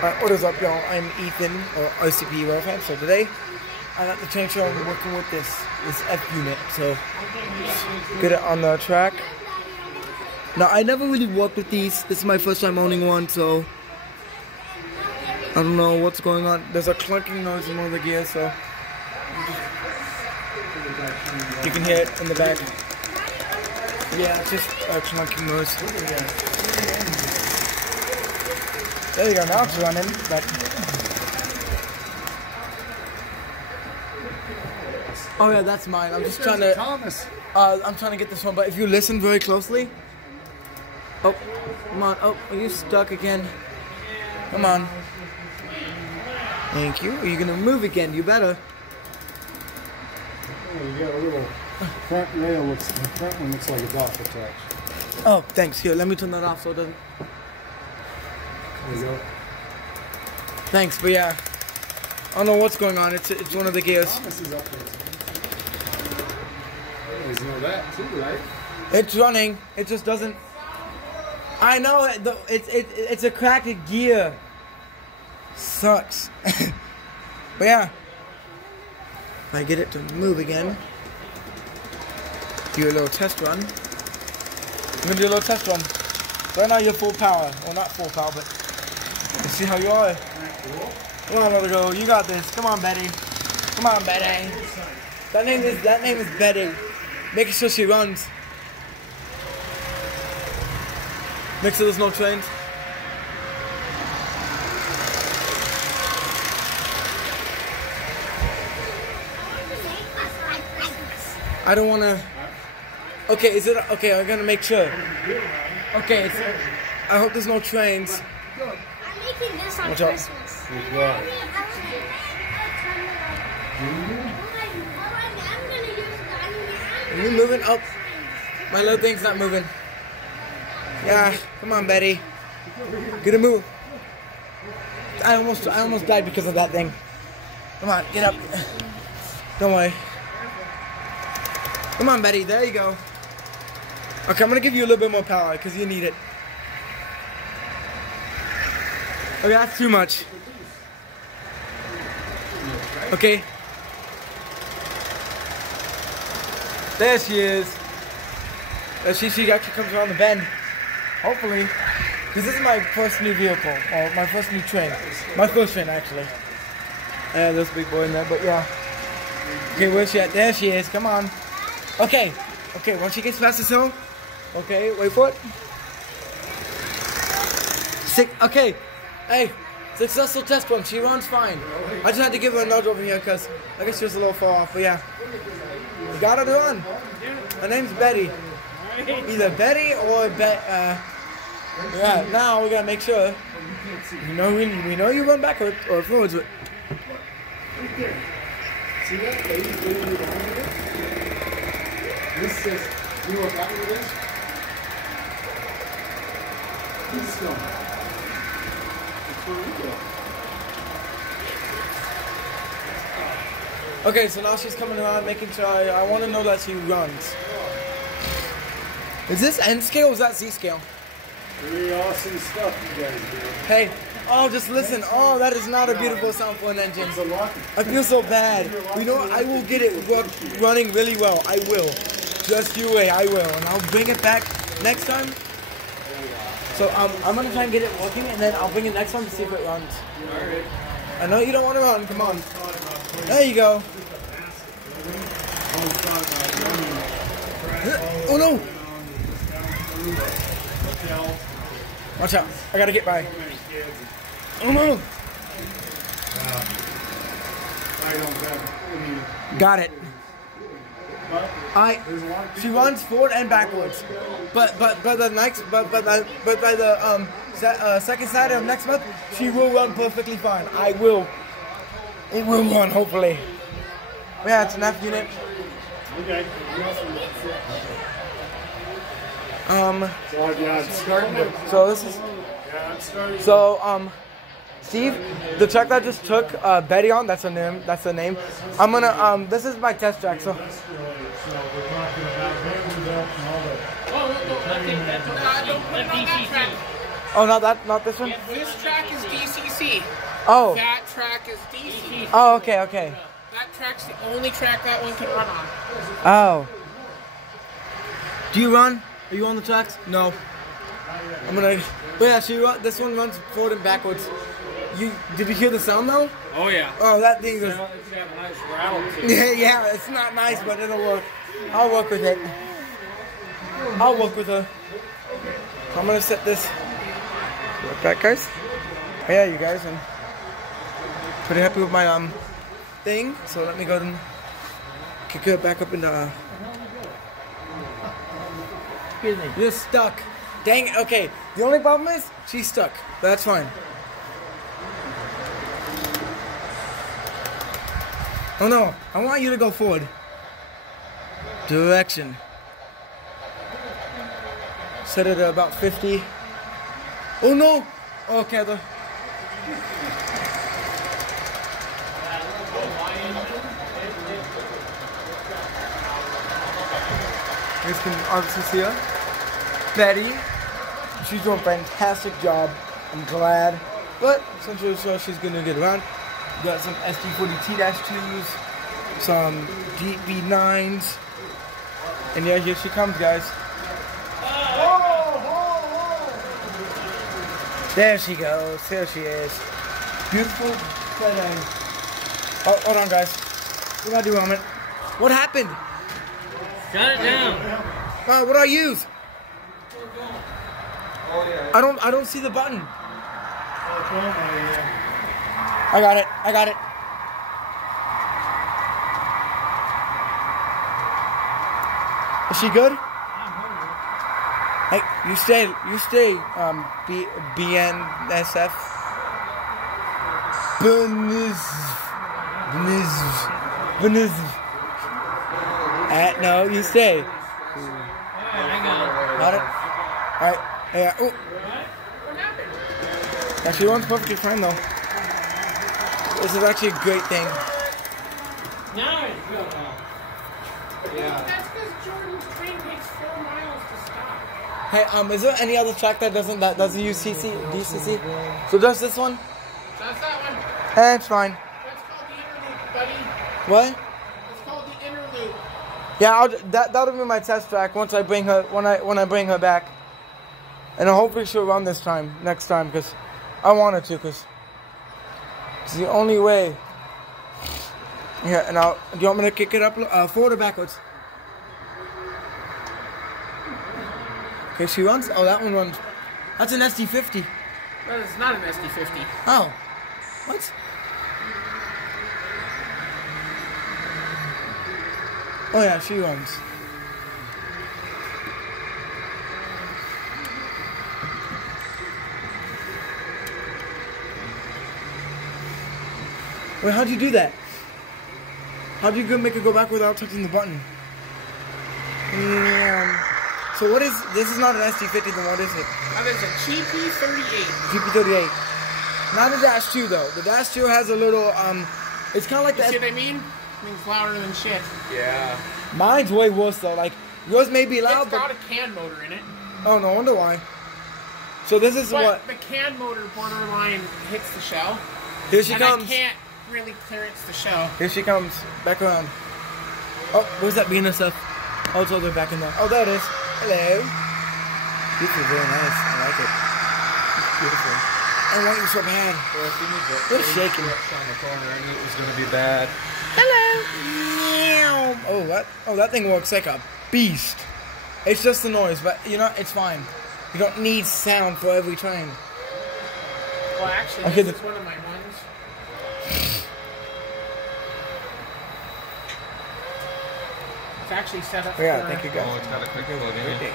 What is up, y'all? I'm Ethan, or OCP Welfare. So today, I'm at the train show and working with this F unit. So, get it on the track. Now, I never really worked with these. This is my first time owning one, so I don't know what's going on. There's a clunking noise in one of the gears, so you can hear it in the back. Yeah, it's just a clunking noise. There you go, now it's running. Oh yeah, that's mine. I'm just trying to. I'm trying to get this one, but if you listen very closely. Oh, come on. Oh, are you stuck again? Come on. Thank you. Are you gonna move again? You better. Oh, you got a little front rail. The front one looks like a dock attached. Oh, thanks. Here, let me turn that off so it doesn't. There you go. Thanks, but yeah, I don't know what's going on. It's one of the gears. Thomas is up there. You always know that too, right? It's running. It just doesn't. I know it's a cracked gear. Sucks. But yeah, if I get it to move again, do a little test run. I'm gonna do a little test run. Right now you're full power. Well, not full power, but let's see how you are. Come on, little girl. You got this. Come on, Betty. Come on, Betty. That name is Betty. Making sure she runs. Make sure there's no trains. I don't wanna. Okay, is it okay? I'm gonna make sure. Okay, I hope there's no trains. I'm making this on Watch out. Christmas. Are you moving up? My little thing's not moving. Yeah, come on, Betty. Get a move. I almost died because of that thing. Come on, get up. Don't worry. Come on, Betty. There you go. Okay, I'm gonna give you a little bit more power because you need it. Okay, that's too much. Okay. There she is. She actually comes around the bend. Hopefully. Because this is my first new vehicle. Or my first new train. My first train, actually. Yeah, there's a big boy in there, but yeah. Okay, where's she at? There she is. Come on. Okay. Okay, once she gets past this hill. Okay, wait for it. Okay. Hey. Successful test run. She runs fine. I just had to give her a nudge over here because I guess she was a little far off. But yeah, you got her to run. Her name's Betty. Either Betty or yeah. Now we gotta make sure. We know you run backwards or forwards. See that? This says you look happy with this. This is going. Okay, so now she's coming around, making sure I want to know that she runs. Is this N scale or is that Z scale? Pretty awesome stuff you guys do. Hey, oh, just listen. Oh, that is not a beautiful sound for an engine. I feel so bad. You know what? I will get it running really well. I will. Just you wait, I will. And I'll bring it back next time. So I'm going to try and get it working, and then I'll bring it next time to see if it runs. I know you don't want to run. Come on. There you go. Oh, no. Watch out. I got to get by. Oh, no. Got it. She runs forward and backwards, but by the second Saturday of next month, she will run perfectly fine. It will run hopefully. Yeah, it's an F unit. Okay. So this is. So Steve, the track that I just took Betty on, that's her name. That's the name. I'm gonna this is my test track. So. Oh, not this one? Yeah, this track is DCC. Oh. That track is DC. Oh, okay. That track's the only track that one can run on. Oh. Do you run? Are you on the tracks? No. I'm gonna. But yeah, this one runs forward and backwards. Did you hear the sound though? Oh yeah. Oh, that thing goes. It's got a nice rattle too. Yeah, it's not nice, but it'll work. I'll work with it. I'll work with her. So I'm gonna set this. Look back, guys. Oh, yeah, you guys, I'm pretty happy with my thing. So let me go and kick it back up in the. You're stuck. Dang it. Okay. The only problem is she's stuck. But that's fine. Oh no, I want you to go forward. Direction. Set it at about 50. Oh no! Okay, you can obviously see her. Betty. She's doing a fantastic job. I'm glad. But essentially, so she's gonna get around. We got some SD40T-2s, some DB9s, and yeah, here she comes, guys. There she goes. There she is. Beautiful setting. Oh, hold on, guys. We gotta do a moment. What happened? Shut it down. What do I use? I don't see the button. I got it. Is she good? Hey, you stay, BNSF. No, you stay. Got it? Alright, yeah, oh. Yeah, she runs perfectly fine though. This is actually a great thing. Now it's good now. Yeah. That's because Jordan's train takes 4 miles to stop. Hey, is there any other track that doesn't use DCC? So just this one? That's that one. It's fine. That's called the interlude, buddy. What? It's called the interlude. Yeah, that'll be my test track once I bring her when I bring her back, and hopefully she'll run this time next time because I want her to because it's the only way. Yeah, and do you want me to kick it up forward or backwards? Okay, she runs. Oh, that one runs. That's an SD50. But it's not an SD50. Oh, what? Oh yeah, she runs. Wait, how'd you do that? How'd you make it go back without touching the button? So what is, this is not an SD50, then what is it? That is a GP38. GP38. Not a Dash 2 though. The Dash 2 has a little, it's kind of like You the... see what I mean? It means louder than shit. Yeah. Mine's way worse though, like, yours may be loud, It's got a can motor in it. Oh, no wonder why. So this is But what... the can motor borderline hits the shell. Here she and comes. I can't really clearance the shell. Here she comes. Back around. Oh, where's that bean and stuff? Oh, it's all the way back in there. Oh, there it is. Hello. Beautiful, very nice. I like it. It's beautiful. I want you so bad. Well, if you need to It's shaking. on the corner, I knew it was going to be bad. Hello. Meow. Oh, what? Oh, that thing works like a beast. It's just the noise, but you know, it's fine. You don't need sound for every train. Well, actually, Okay, this is one of my ones. It's actually set up Yeah, for... thank you guys. Oh, it's got a quick plug in. Okay.